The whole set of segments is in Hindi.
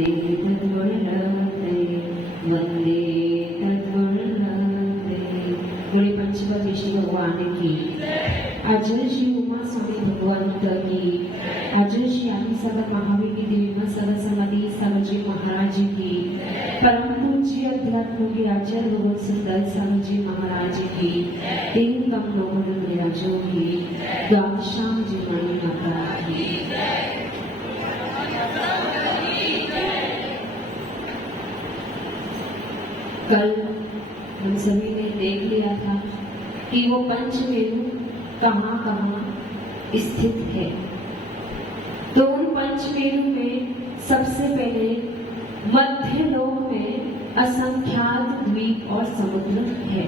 वन्दे तद्वल्लभते वन्दे तद्वल्लभते। बोले पंचवत विष्णु भगवान की, आज श्री उमा स्वामी भगवंत की, आज श्री आदि सगत महावीर की दिव्य सरस्वती सागर जी महाराज की, परम पूज्य अध्यात्म के आचार्य भगवत सुंदर सागर जी महाराज की, तीन कमलों में विराजो की, द्वादशाम जी मणि माता की। कल हम सभी ने देख लिया था कि वो पंचमेरु कहाँ कहाँ स्थित है। तो उन पंचमेरु में सबसे पहले मध्य लोक में असंख्यात द्वीप और समुद्र है,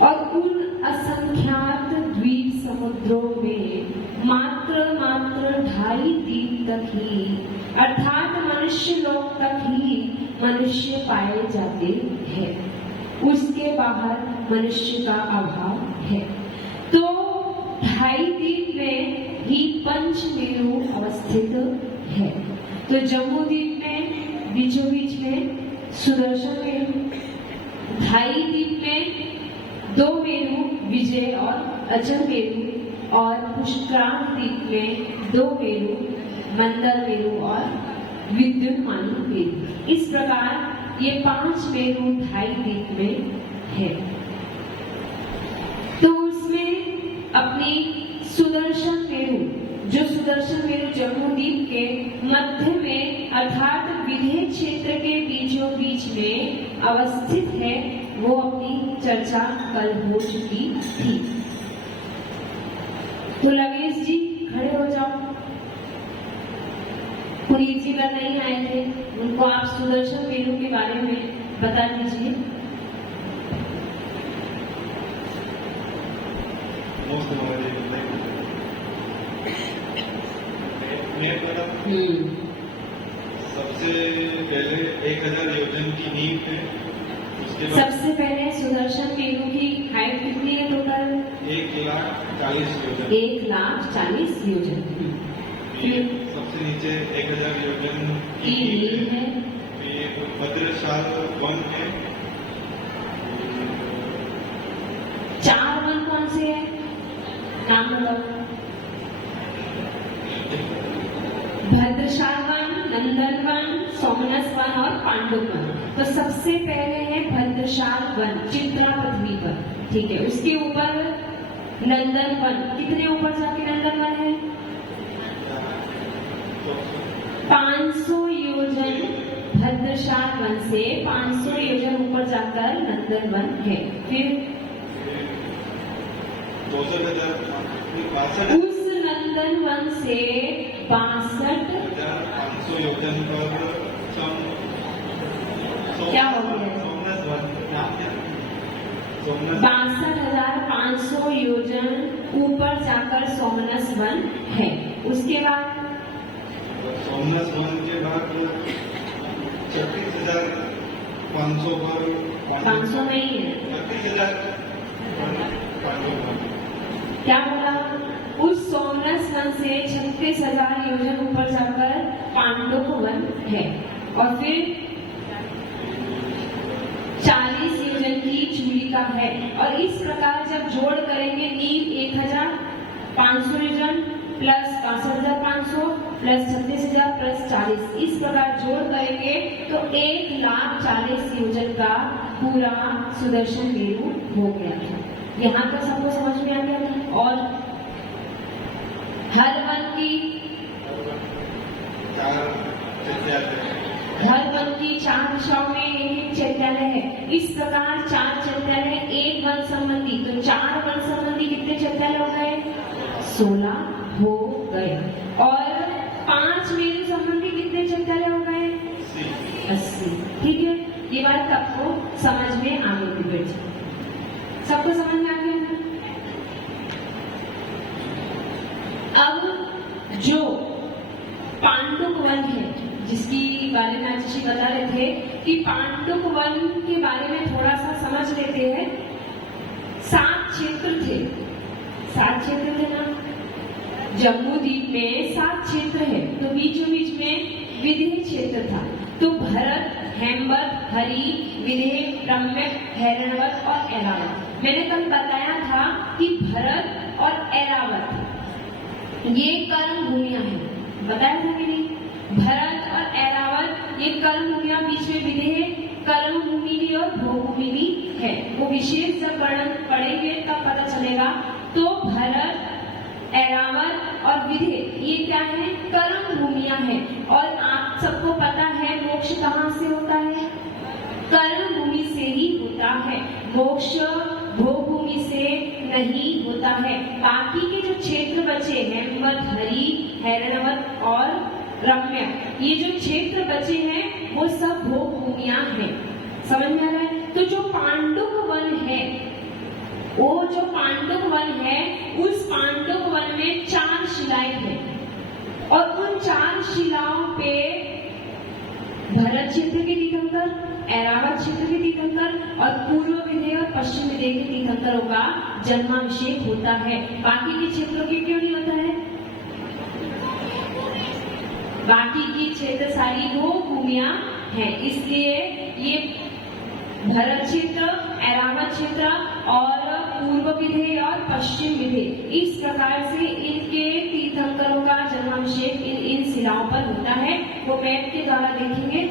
और उन असंख्यात द्वीप समुद्रों में मात्र 2.5 द्वीप तक ही, अर्थात मनुष्य लोक तक ही मनुष्य पाए जाते हैं। उसके बाहर मनुष्य का अभाव है। तो 2.5 द्वीप में ही पंचमेरु अवस्थित है। तो जम्मू द्वीप में बीचों बीच में सुदर्शन मेरु, 2.5 द्वीप में 2 मेरु विजय और अचल मेरु, और पुष्कराम द्वीप में 2 मेरु मंदर मेरु और विद्युन्मानी मेरु। इस प्रकार ये 5 मेरु 2.5 द्वीप में है। तो उसमें अपनी सुदर्शन मेरु, जो सुदर्शन मेरु जम्मू द्वीप के मध्य में अर्थात विधेय क्षेत्र के बीचों बीच में अवस्थित है, वो अपनी चर्चा कल हो चुकी थी। तो लवेश जी खड़े हो जाओ। पुनीत जी कल नहीं आए थे, उनको आप सुदर्शन मेरु के बारे में बता दीजिए। सबसे पहले 1000 योजन की नींव है। सबसे पहले सुदर्शन मेरु की हाइट कितनी है टोटल? 1,40,000 योजन। 1,40,000 योजन। सबसे नीचे 1000 योजन की नींव है। फिर भद्रशाल वन है। 4 वन कौन से है? नाम बताओ। भद्रशाल वन, नंदन वन, सोमनस वन और पांडव वन। तो सबसे पहले है भद्रशाल वन, चित्रा पृथ्वी पर, ठीक है। उसके ऊपर नंदन वन, कितने ऊपर जाके नंदन वन है? 500 योजन भद्रशाल वन से 500 योजन ऊपर जाकर नंदन वन है। फिर 62,000 उस नंदन वन से 62,500 योजन पर क्या हो गया? सोमनाथ वन। 62,500 योजन ऊपर जाकर सोमनस वन है। उसके बाद सोमनाथ वन के बाद 36,500 पर 500 नहीं है, 36,000 पांडव वन। क्या बोला? उस सोमनस वन से 36,000 योजन ऊपर जाकर पांडव वन है। और फिर 40 योजन की चूलिका है। और इस प्रकार जब जोड़ करेंगे, नींव 1,500 योजन प्लस 62,500 प्लस 36,000 प्लस 40, इस प्रकार जोड़ करेंगे तो 1,40,000 योजन का पूरा सुदर्शन मेरु हो गया था। यहाँ तक सबको समझ में आ गया था। और हर वन की 4 दिशाओं में एक चैत्यालय है। इस प्रकार 4 चैत्यालय, 1 वन संबंधी, तो 4 वन संबंधी कितने चैत्यालय हो गए? 16 हो गए। और 5 मेरु संबंधी कितने चैत्यालय हो गए? 80। ठीक है, ये बात आपको समझ में आ गई थी बेटी? सबको समझ में आ गया ना? अब जो पांडुक वन है, जिसकी बारे में आज बता रहे थे कि पांडुक वन के बारे में थोड़ा सा समझ लेते हैं। 7 क्षेत्र थे। 7 क्षेत्र थे ना? जम्मू द्वीप में 7 क्षेत्र है। तो बीचों बीच में विधेय क्षेत्र था। हेमवत, हरि, विदेह, रम्यक, हैरणवत और ऐरावत। मैंने कल बताया था कि भरत और ऐरावत ये कर्म भूमियां हैं, बताया था कि नहीं? भरत और ऐरावत ये कर्म भूमियां, बीच में विदेह कर्म भूमि भी और भोग भूमि भी है। वो विशेष जब वर्णन पढ़ेंगे तब पता चलेगा। तो भरत, ऐरावत और विदेह ये क्या है? कर्म भूमियां हैं। और आप सबको पता है मोक्ष कहाँ से होता है? कर्म भूमि से ही होता है। मोक्ष भोग भूमि से नहीं होता है। बाकी के जो क्षेत्र बचे हैं, हेमवत, हरि, हैरणवत और रम्य, ये जो क्षेत्र बचे हैं वो सब भोग भूमियां हैं। समझ में आ रहा है? तो जो पांडुक वन है, वो जो पांडुक वन है, उस पांडुक वन में 4 शिलाएं हैं और उन 4 शिलाओं पे भरत क्षेत्र के तीर्थंकर, ऐरावत क्षेत्र के तीर्थंकर और पूर्व विदेह और पश्चिम विदेह के तीर्थंकरों का जन्माभिषेक होता है। बाकी के क्षेत्रों के क्यों नहीं होता है? बाकी की क्षेत्र सारी वो भूमियां हैं, इसलिए ये भरत क्षेत्र, ऐरावत क्षेत्र और पूर्व विदेह और पश्चिम विदेह, इस प्रकार से इनके तीर्थंकरों का जन्माभिषेक इन शिलाओं पर होता है। वो मैप के द्वारा देखेंगे।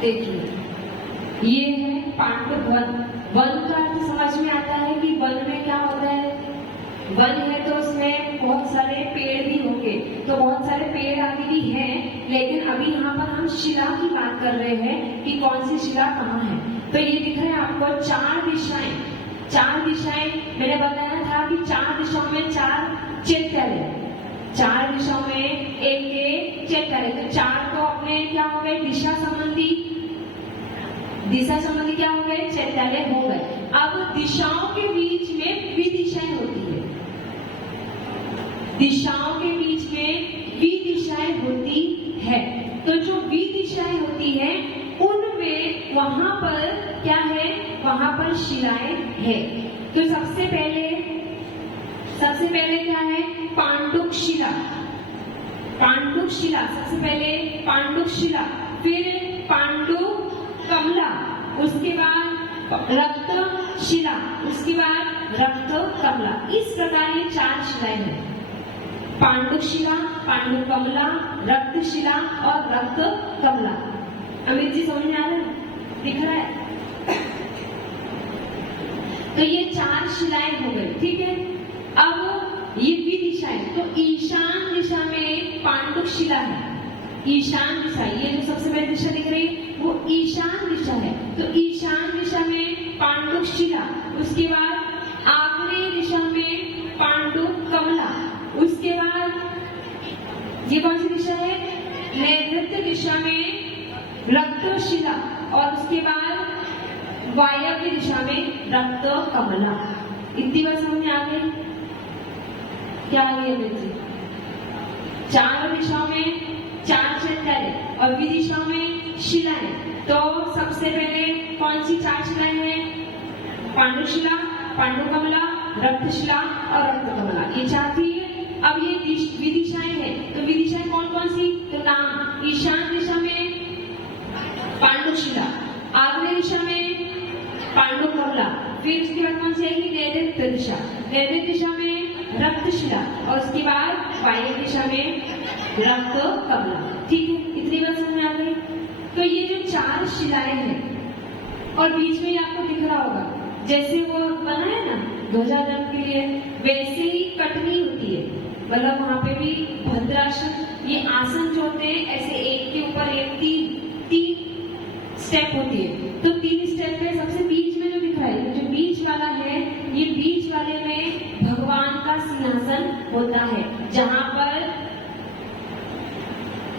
देखिए, ये है पांडव वन। वन का अर्थ समझ में आता है कि वन में क्या होता है? वन है तो उसमें बहुत सारे पेड़ भी होंगे, तो बहुत सारे पेड़ आदि भी हैं, लेकिन अभी यहाँ पर हम शिला की बात कर रहे हैं कि कौन सी शिला कहाँ है। तो ये दिख रहा है आपको 4 दिशाएं। 4 दिशाएं मैंने बताया था कि 4 दिशाओं में 4 चैत्य, 4 दिशाओं में एक चैत्य। तो 4 तो अपने क्या हो गए? दिशा संबंधी क्या हो गए? चैत्यालय हो गए। अब दिशाओं के बीच में विदिशाएं होती है। दिशाओं के बीच में विदिशाएं होती है। तो जो विदिशाएं होती है उनमें वहां पर क्या है? वहां पर शिलाएं है। तो सबसे पहले क्या है? पांडुक शिला। पांडुक शिला सबसे पहले, पांडुक शिला, फिर पांडुक कमला, उसके बाद रक्त शिला, उसके बाद रक्त कमला। इस प्रकार ये 4 शिलाएं हैं। पांडुक शिला, पांडुक कमला, रक्त शिला और रक्त कमला। अमित जी समझ में आ रहा है? दिख रहा है? तो ये 4 शिलाएं हो गई, ठीक है। अब ये विदिशाएं, तो ईशान दिशा में पांडुक शिला है। ईशान दिशा, ये जो सबसे पहले दिशा दिख रही है वो ईशान दिशा है। तो ईशान दिशा में पांडुक शिला, उसके बाद आग्नेय दिशा में पांडुक कमला, उसके बाद ये कौन सी दिशा है? नैऋत्य दिशा में रक्त शिला और उसके बाद वायव्य दिशा में रक्त कमला। इतनी बात समझ में आ गई? क्या आ गई अमित जी? 4 दिशाओं में 4 चैत्य और विदिशाओं में शिलाएं। तो सबसे पहले कौन सी 4 शिलाएं हैं? पांडुशिला, पांडुकमला, रक्तशिला और रक्तकमला, ये 4 थी। अब ये विदिशाएं हैं, तो विदिशाएं कौन कौन सी? तो नाम, ईशान दिशा में पांडुशिला, आग्नेय दिशा में पांडुकमला, फिर उसके बाद कौन सी आएगी? नैऋत्य दिशा, नैऋत्य दिशा में रक्तशिला और उसके बाद वायव्य दिशा में रक्तकमला। ठीक है, इतनी बात समझ में आ गई। तो ये जो 4 शिलाएं हैं और बीच में आपको दिख रहा होगा जैसे वो बना है ना ध्वजारोहण के लिए, वैसे ही कटनी होती है, मतलब वहां पे भी भद्रासन, ये आसन जो होते हैं ऐसे एक के ऊपर एक 3 स्टेप होती है। तो 3 स्टेप पे सबसे बीच में जो दिख रहा है, जो बीच वाला है, ये बीच वाले में भगवान का सिंहासन होता है, जहां पर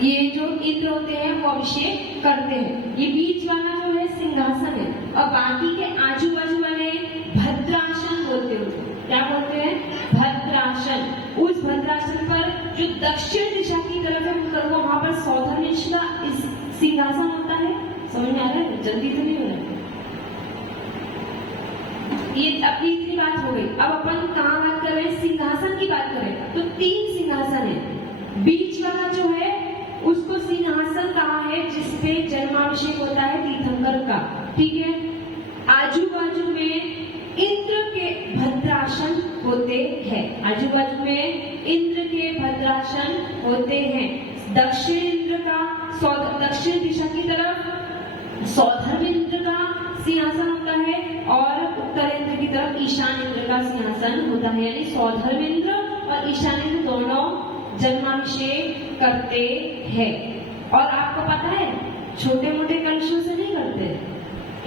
ये जो इंद्र होते हैं वो अभिषेक करते हैं। ये बीच वाला जो है सिंहासन है, और बाकी के आजू बाजू वाले भद्रासन बोलते हैं। क्या बोलते हैं? भद्रासन। उस भद्रासन पर जो दक्षिण दिशा की तरफ है वहां पर सौधर्मिश का सिंहासन होता है। समझ में आ रहा है? जल्दी तो नहीं हो रहा। ये अपनी इतनी बात हो गई। अब अपन कहाँ बात कर रहे हैं? सिंहासन की बात करें तो 3 सिंहासन है। बीच वाला जो है उसको सिंहासन कहा है जिसपे जन्माभिषेक होता है तीर्थंकर का। ठीक है, आजू बाजू में इंद्र के भद्रासन होते हैं, आजू बाजू में इंद्र के भद्रासन होते हैं। दक्षिण इंद्र का दक्षिण दिशा की तरफ सौधर्म इंद्र का सिंहासन होता है और उत्तर इंद्र की तरफ ईशान इंद्र का सिंहासन होता है। यानी सौधर्म इंद्र और ईशान इंद्र दोनों जन्माभिषेक करते हैं। और आपको पता है छोटे मोटे कलशों से नहीं करते,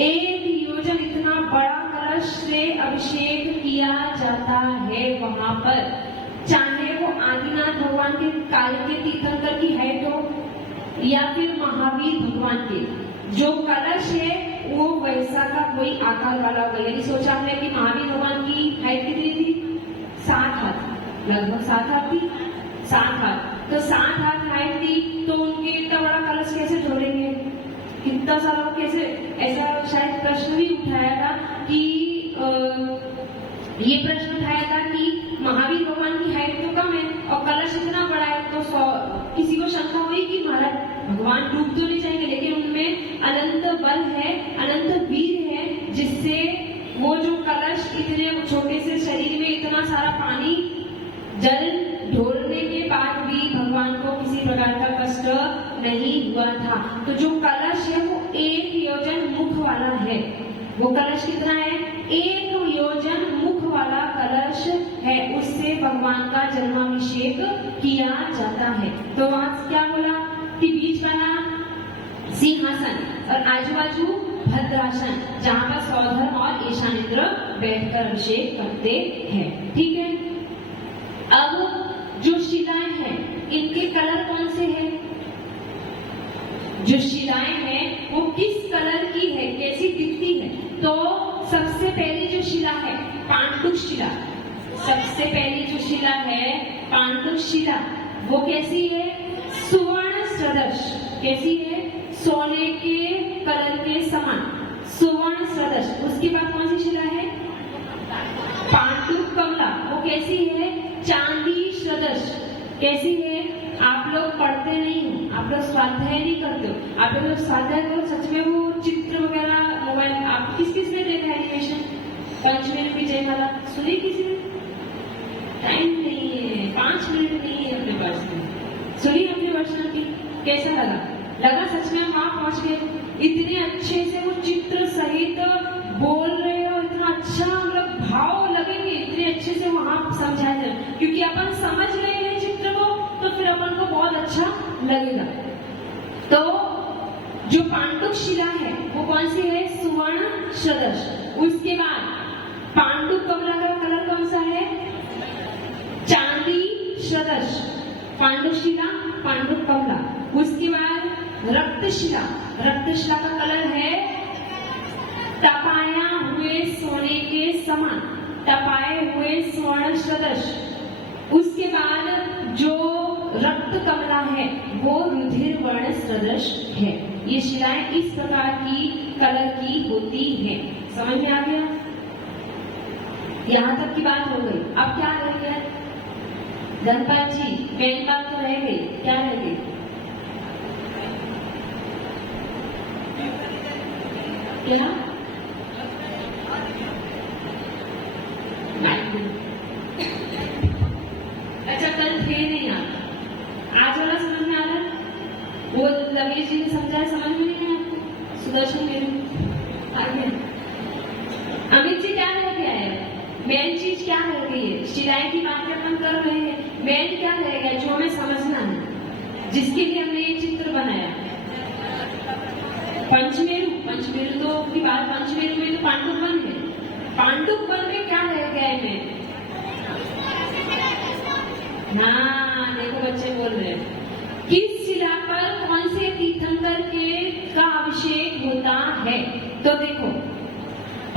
1 योजन इतना बड़ा कलश से अभिषेक किया जाता है वहां पर, चाहे वो आदिनाथ भगवान के काल के तीर्थंकर की है तो या फिर महावीर भगवान के। जो कलश है वो वैसा का कोई आकार वाला होगा। यदि सोचा हमने कि महावीर भगवान की हाइट कितनी थी? 7 हाथ, लगभग 7 हाथ थी, 7 हाथ। तो 7 हाथ हाइट थी तो उनके इतना बड़ा कलश कैसे ढोलेंगे? कितना सारा कैसे? ऐसा शायद प्रश्न भी उठाया था कि ये प्रश्न उठाया था कि महावीर भगवान की हाइट तो कम है और कलश इतना बड़ा है, तो किसी को शंका हुई कि महाराज भगवान डूब तो नहीं जाएंगे, लेकिन उनमें अनंत बल है, अनंत वीर है, जिससे वो जो कलश इतने छोटे से शरीर में इतना सारा पानी जल ढोलने के बाद भी भगवान को किसी प्रकार का कष्ट नहीं हुआ था। तो जो कलश है वो 1 योजन मुख वाला है। वो कलश कितना है? 1 योजन मुख वाला कलश है, उससे भगवान का जन्माभिषेक किया जाता है। तो वहां क्या बोला कि बीच वाला सिंहासन और आजू बाजू भद्रासन, जहाँ पर सौधर्म और ईशान इंद्र बैठकर अभिषेक करते हैं। ठीक है, अब जो शिलाएं हैं इनके कलर कौन से हैं? जो शिलाएं हैं वो किस कलर की है, कैसी दिखती है? तो सबसे पहली जो शिला है पांडुक शिला, सबसे पहली जो शिला है पांडुक शिला, वो कैसी है? सुवर्ण सदृश। कैसी है? सोने के कलर के समान, सुवर्ण सदृश। उसके बाद कौन सी शिला है? पांडुक कमला, वो कैसी है? चांदी सदृश। कैसी है? आप लोग पढ़ते नहीं हो, आप लोग स्वाध्याय नहीं करते हो। आप लोग स्वाध्याय करो, सच में वो चित्र वगैरह मोबाइल आप किस किस ने देखा एनिमेशन? पंचमेल विजय वाला सुनी किसी ने? टाइम नहीं है, 5 मिनट नहीं है अपने पास में। सुनी अपने वर्षन की? कैसा लगा सच में हम वहां पहुंच गए, इतने अच्छे से वो चित्र सहित बोल रहे हो, इतना अच्छा मतलब भाव लगेंगे, इतने अच्छे से वहां समझाया जाए, क्योंकि अपन समझ रहे हैं चित्र को तो फिर अपन को बहुत अच्छा लगेगा। तो जो पांडुक शिला है वो कौन सी है? सुवर्ण सदृश। उसके बाद पांडुक कमला का कलर कौन सा है? चांदी सदृश। पांडुक शिला, पांडुक कमला। उसके बाद रक्तशिला, रक्तशिला का कलर है तपाया हुए सोने के समान, तपाए हुए स्वर्ण सदृश। उसके बाद जो रक्त कमला है वो रुधिर वर्ण सदृश है। ये शिलाएं इस प्रकार की कलर की होती हैं। समझ में आ गया? यहाँ तक की बात हो गई। अब क्या रह गया? धनपाल जी, मेन बात तो रह गई, क्या रह गई? क्या? अच्छा, कल थे नहीं आज वाला समझ में आ रहा है? वो लवीज जी ने समझाया, समझ में नहीं है आपको? सुदर्शन मेरू आगे अमित जी क्या रह गया है? मेन चीज क्या रह गई है? शिलाई की बातें अपन कर रहे हैं, मेन क्या रह गया जो हमें समझना है, जिसके लिए हमने ये चित्र बनाया? पंचमेरु। पंचमेरु तो की बात, पंचमेरु में तो पांडुप वन है। पांडुप वन में क्या रह गया है? हाँ, देखो बच्चे बोल रहे हैं, किस शिला पर कौन से तीर्थंकर के का अभिषेक होता है? तो देखो,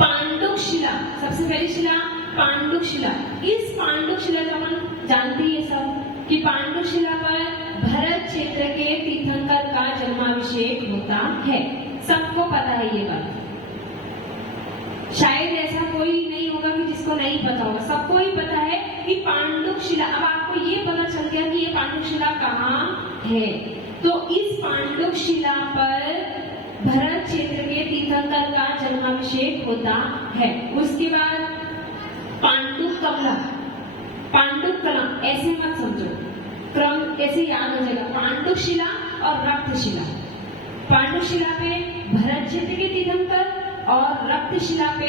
पांडुक शिला, सबसे पहली शिला पांडुक शिला। इस पांडुक शिला को हम जानते हैं सब कि पांडुक शिला पर भरत क्षेत्र के तीर्थंकर का जन्माभिषेक होता है। सबको पता है ये बात, शायद ऐसा कोई नहीं होगा कि जिसको नहीं पता होगा, सबको ही पता है कि पांडुक शिला। अब आपको ये पता चल गया कि ये पांडुक शिला कहाँ है। तो इस पांडुक शिला पर भरत क्षेत्र के तीर्थंकर का जन्माभिषेक होता है। उसके बाद पांडुक कमला, पांडुक कलम, ऐसे मत समझो, क्रम ऐसे याद हो जाएगा। पांडुक शिला और रक्त शिला। पांडुक शिला पे भरत क्षेत्र के तीर्थंकर और रक्त शिला पे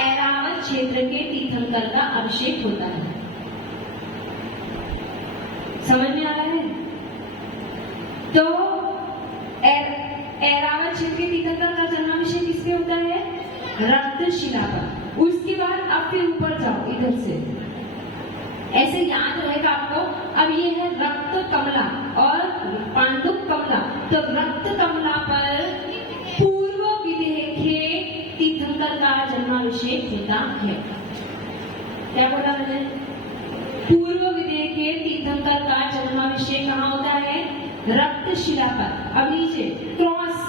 ऐरावत क्षेत्र के तीर्थंकर का अभिषेक होता है। समझ में आ रहा है? तो ऐरावत क्षेत्र के तीर्थंकर का जन्माभिषेक किसपे होता है? रक्त शिला पर। उसके बाद अब फिर ऊपर जाओ, इधर से ऐसे याद रहेगा आपको। अब ये है रक्त कमला और पांडुक कमला। तो रक्त कमला पर पूर्व विदेह के तीर्थंकर का जन्माभिषेक होता है। क्या बोला मैंने? पूर्व विदेह के तीर्थंकर का जन्माभिषेक कहाँ होता है? रक्त शिला पर। अब नीचे क्रॉस,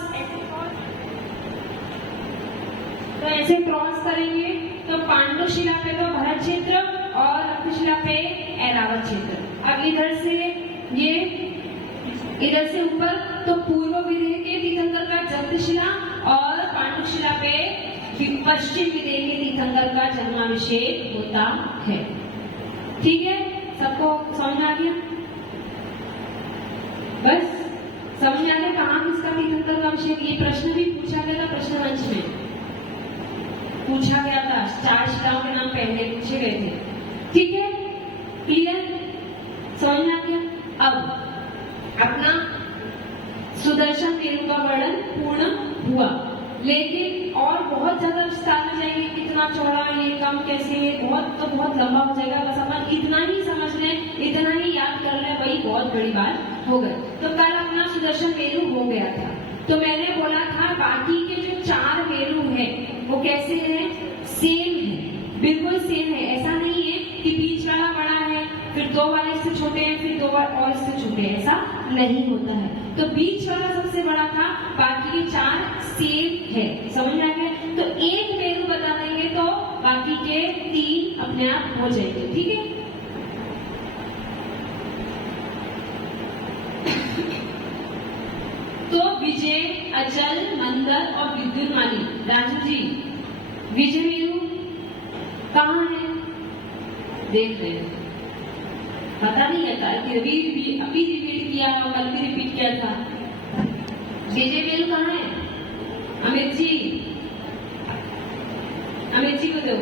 तो ऐसे क्रॉस करेंगे तो पांडुक शिला पे तो भरत क्षेत्र और रक्त शिला पे ऐरावत क्षेत्र। अब इधर से ये, इधर से ऊपर तो पूर्व विदेह के तीर्थंकर का जगत शिला और पांडुक शिला पे पश्चिम विदेह के तीर्थंकर का जन्माभिषेक होता है। ठीक है, सबको समझ आ गया? बस समझ में आ गया कहाँ किसका तीर्थंकर का अभिषेक? ये प्रश्न भी पूछा गया था, प्रश्न मंच में पूछा गया था। 4 शिलाओं के नाम पहले पूछे गए थे। ठीक है, क्लियर, समझ में आ गया? अब अपना सुदर्शन मेरू का वर्णन पूर्ण हुआ, लेकिन और बहुत ज्यादा विस्तार में जाएंगे, कितना चौड़ा, ये कम कैसे, बहुत तो बहुत लंबा हो जाएगा। बस अपन इतना ही समझ लें, इतना ही याद कर लें, वही बहुत बड़ी बात हो गई। तो कल अपना सुदर्शन मेरू हो गया था। तो मैंने बोला था बाकी के जो 4 मेरू हैं वो कैसे हैं? सेम है, बिल्कुल सेम है। ऐसा नहीं है कि बीच वाला बड़ा है, फिर 2 वाले इससे छोटे हैं, फिर 2 और इससे छोटे हैं, ऐसा नहीं होता है। तो बीच वाला सबसे बड़ा था, बाकी के 4 सेम है। समझ में आ गया? तो एक मेरू बता देंगे तो बाकी के 3 अपने आप हो जाएंगे। ठीक है, तो विजय, अचल, मंदर और विद्युन्मानी। राजू जी, विजय मेरू कहाँ है? देख रहे हैं, पता नहीं है कि अभी रिपीट किया, कल भी रिपीट किया था। विजय मेरू कहाँ है? अमित जी, अमित जी को दो।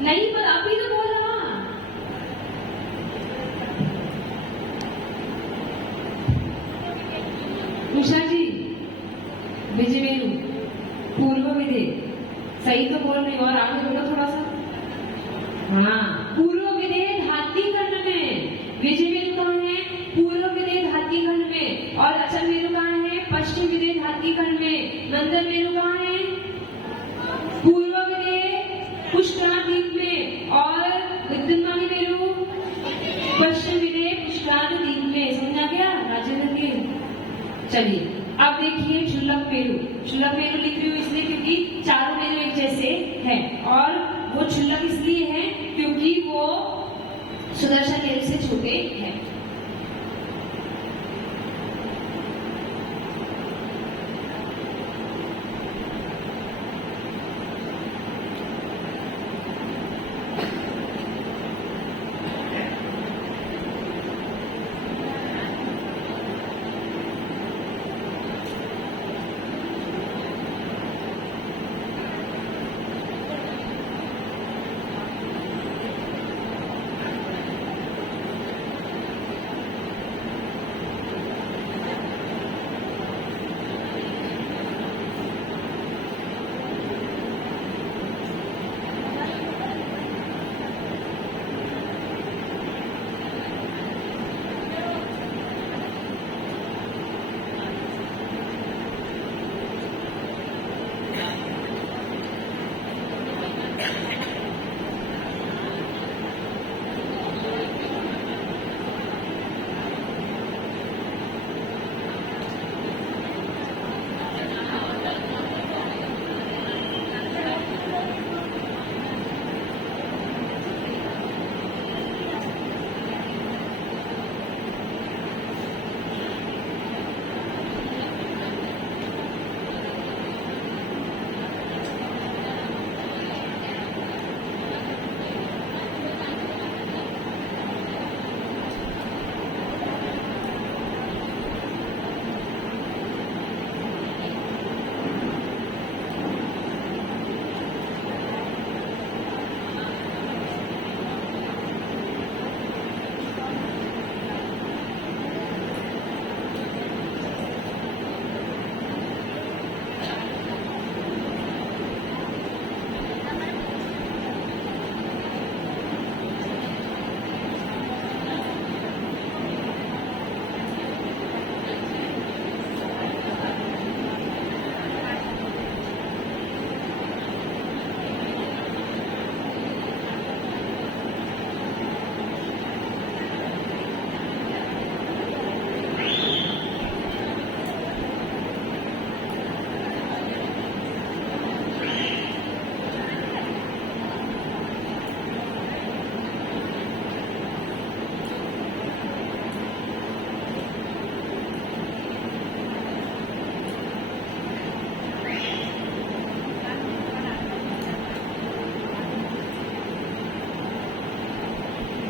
नहीं, पर अभी तो बोल रहा। उषा जी, विजय मेरू पूर्व विदेह, सही तो बोल रही हो, और आगे बोलो थोड़ा सा। हाँ, पूर्व विदेह धात्री खंड में विजय मेरू कहाँ है? पूर्व विदेह धात्री खंड में। और अचल मेरू कहाँ है? पश्चिम विदेह धात्री खंड में। नंदन मेरू कहाँ है? पूर्व विदेह पुष्करा द्वीप में। और विद्युन्मानी मेरू पश्चिम विदेह पुष्करा द्वीप में। समझा गया राजेंद्र के? चलिए अब देखिए शुल्लक मेरू। शुल्लक मेरू लिख रही हूँ इसलिए क्योंकि चारों मेरू एक जैसे हैं। और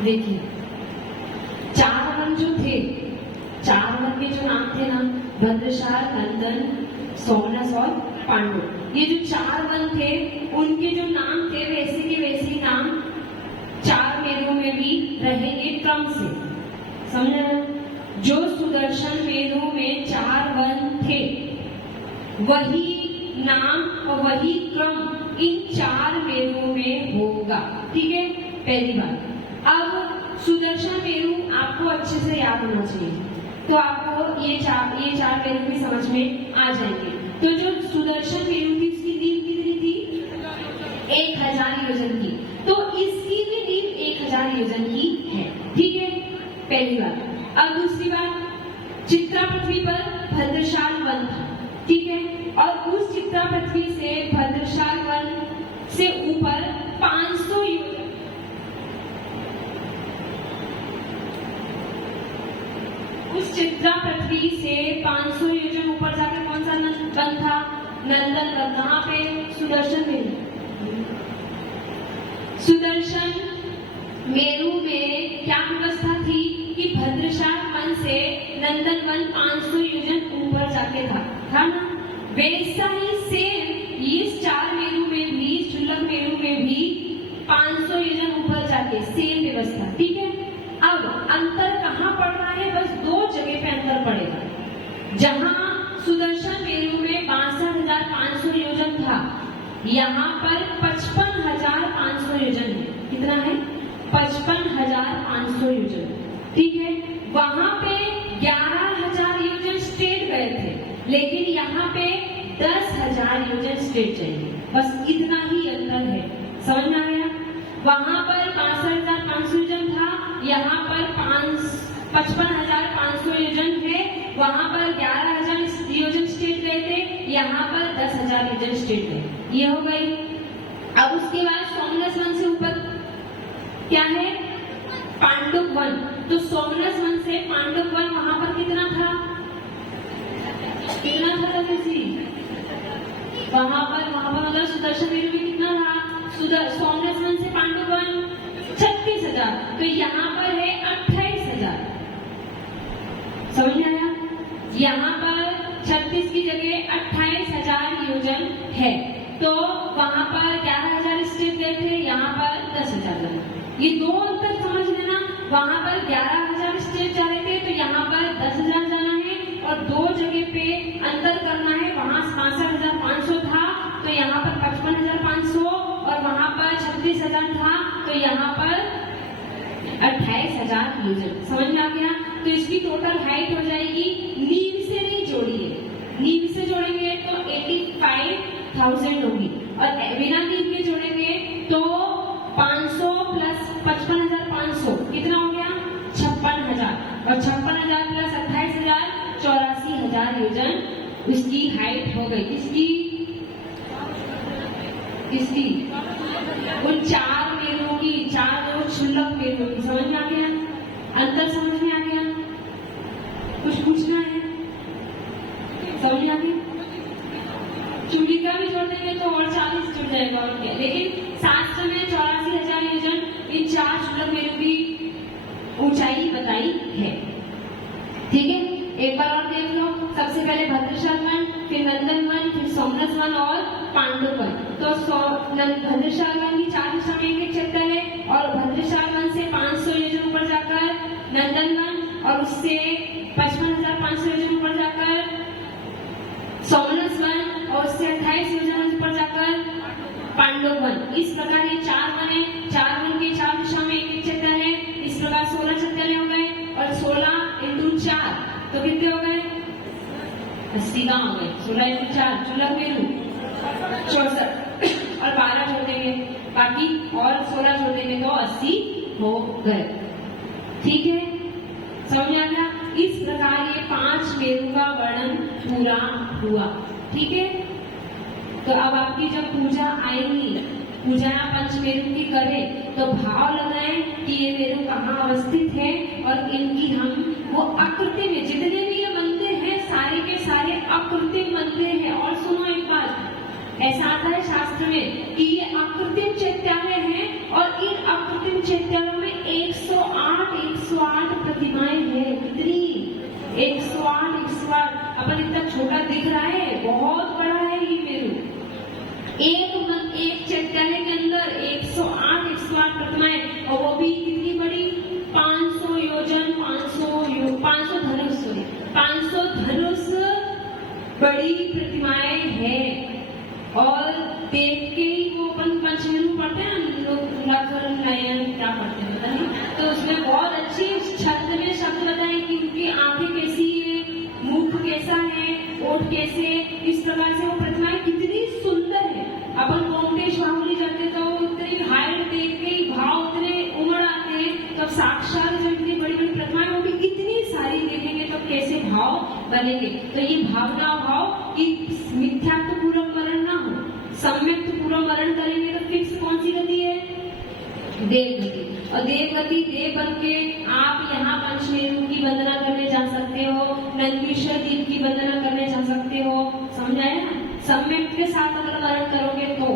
देखिए, 4 वन जो थे, 4 वन के जो नाम थे ना, भद्रशाल, नंदन, सोमनस और पांडु, ये जो 4 वन थे उनके जो नाम थे वैसे के वैसे ही नाम 4 मेरुओं में भी रहेंगे क्रम से, समझे ना? जो सुदर्शन मेरु में 4 वन थे वही नाम और वही क्रम इन 4 मेरुओं में होगा, ठीक है? पहली बात। अब सुदर्शन मेरु आपको अच्छे से याद होना चाहिए, तो आपको ये चार मेरु भी समझ में आ जाएंगे। तो जो सुदर्शन मेरु थी उसकी नींव कितनी थी? 1000 योजन की। तो इसकी भी नींव 1000 योजन की है, ठीक है? पहली बात। अब दूसरी बात, चित्रा पृथ्वी पर भद्रशाल वन था, ठीक है? और उस चित्रा पृथ्वी से भद्रशाल वन से ऊपर 500 योजन, उस चित्रा पृथ्वी से 500 योजन ऊपर जाकर कौन सा वन था? नंदन वन। कहाँ पे? सुदर्शन मेरु। सुदर्शन मेरु में क्या व्यवस्था थी कि भद्रशाल वन से नंदन वन 500 योजन ऊपर जाके था ना? वैसा ही सेम इस 4 मेरु में भी, शुल्लक मेरु में भी 500 योजन ऊपर जाके सेम व्यवस्था, ठीक है? अब अंतर कहाँ पड़ रहा है? बस 2 जगह पे अंतर पड़ेगा। जहां सुदर्शन मेरु में 62,500 योजन था, यहाँ पर 55,500 योजन है। कितना है? 55,500 योजन, ठीक है? वहां पे 11,000 योजन स्ट्रेट गए थे, लेकिन यहाँ पे 10,000 योजन स्ट्रेट चाहिए। बस इतना ही अंतर है, समझ में आ गया? वहां पर 62,500 योजन था, यहाँ पर 55,500 योजन है। वहां पर 11,000 योजन स्ट्रेट गए थे, यहाँ पर 10,000 योजन स्ट्रेट गए। ये हो गई। अब उसके बाद सोमनस वन से ऊपर क्या है? पांडुप वन। तो सोमनस वन से पांडुप वन वहां पर कितना था? कितना था जी? वहां पर मतलब सुदर्शन मेरु में कितना था? सोमनस वन से पांडुप वन 36,000। तो यहाँ पर है 28,000। समझ में आया? यहाँ पर 36 की जगह 28,000 योजन है। तो वहां पर 11,000 स्टेट गए थे, यहाँ पर 10,000 जाना। ये 2 अंतर समझ लेना। वहां पर 11,000 स्टेट जा रहे थे, तो यहाँ पर 10,000 जाना है। और 2 जगह पे अंतर करना है। वहां 62,500 था, तो यहाँ पर 55,500, और वहां पर 36,000 था, तो यहाँ पर 28,000 योजन। समझ में आ गया? तो इसकी टोटल हाइट हो जाएगी, नींव से नहीं जोड़िए, नींव से जोड़ेंगे तो 85,000 होगी, और बिना नींव के जोड़ेंगे तो 500 प्लस 55,500 कितना हो गया? 56,000, और 56,000 प्लस 28,000 84,000 योजन उसकी हाइट हो गई। किसकी? उन 4 मेरुओं की, 4 जो शुल्लक मेरुओं की। समझ में आ गया? अंतर समझ में आ गया? कुछ पूछना है? समझ में आ गया? चूड़ी का भी जोड़ देंगे तो और 40 जुड़ जाएगा, और क्या? लेकिन शास्त्र में 84,000 योजन इन 4 शुल्लक मेरु की ऊंचाई बताई है, ठीक है? एक बार और देख लो। सबसे पहले भद्रशाल वन, फिर नंदन वन, फिर सोमनस वन और पांडुप वन। तो भद्रशाल वन की 4 दिशा में एक क्षेत्र है, और भद्रशाल वन से 500 योजन ऊपर जाकर नंदन वन, और उससे 55,500 योजन ऊपर जाकर सोमनस वन, और उससे 28 योजन ऊपर जाकर पांडुप वन। इस प्रकार ये 4 वन है। 4 वन के 4 दिशा में एक क्षेत्र है। इस प्रकार 16 क्षेत्र हो गए, और 16 × 4 तो कितने हो गए? 80 का हो गए। 16 × 4 शुल्लक मेरु 64, और 12 जोड़ देंगे, बाकी और 16 जोड़ देंगे तो 80 हो गए, ठीक है? समझ में आ गया? इस प्रकार ये 5 मेरु का वर्णन पूरा हुआ, ठीक है? तो अब आपकी जब पूजा आएगी, पूजा पंचमेरु की करें, तो भाव लगाएं कि ये मेरु कहाँ अवस्थित है, और इनकी हम वो आकृति में, जितने भी ये मंदिर हैं सारे के सारे आकृति मंदिर हैं। और सुनो एक बात, ऐसा आता है शास्त्र में कि ये अकृत्रिम चैत्यालय हैं और इन अकृत्रिम चैत्यालयों में 108 प्रतिमाएं हैं। कितनी? 108। अपन इतना छोटा दिख रहा है, बहुत बड़ा है ये मेरू। एक चैत्यालय के अंदर 108 प्रतिमाएं, और वो भी कितनी बड़ी? 500 योजन, 500 धनुष बड़ी प्रतिमाएं हैं। और देख के ही वो अपन पंचमेरु पढ़ते हैं लोग, नयन क्या पढ़ते हैं पता नहीं, तो उसमें बहुत अच्छी छंद में शब्द बताए कि उनकी आंखें कैसी है, मुख कैसा है, ओठ कैसे, इस प्रकार से वो प्रतिमाएं कितनी सुंदर है। अपन गोमटेश बाहुली जाते तो उतनी हाइट देख के ही भाव उतने उमड़ आते हैं, तब साक्षात जब इतनी बड़ी बड़ी प्रतिमाएं वो भी कितनी सारी देखेंगे तो कैसे भाव बनेंगे। तो ये भावना भाव कि मिथ्यात्व पूर्वक मरण ना हो, सम्यक पूर्वक मरण करेंगे तो फिक्स कौन सी गति है? देवगति। और देवगति देव बन के आप यहाँ पंचमेरु की वंदना करने जा सकते हो, नंदीश्वर जी की वंदना करने जा सकते हो। समझ आया ना? सम्यक के साथ अगर मरण करोगे तो।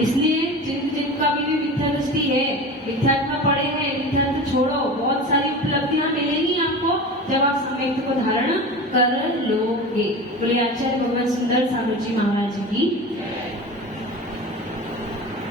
इसलिए जिनका भी मिथ्या दृष्टि है, मिथ्यात्व पड़े हैं, मिथ्यात्व छोड़ो, बहुत सारी उपलब्धियां मिलेगी आपको जब आप सम्यक को धारण कर लोगे। बोले आचार्य भगवान सुंदर सागर जी महाराज की।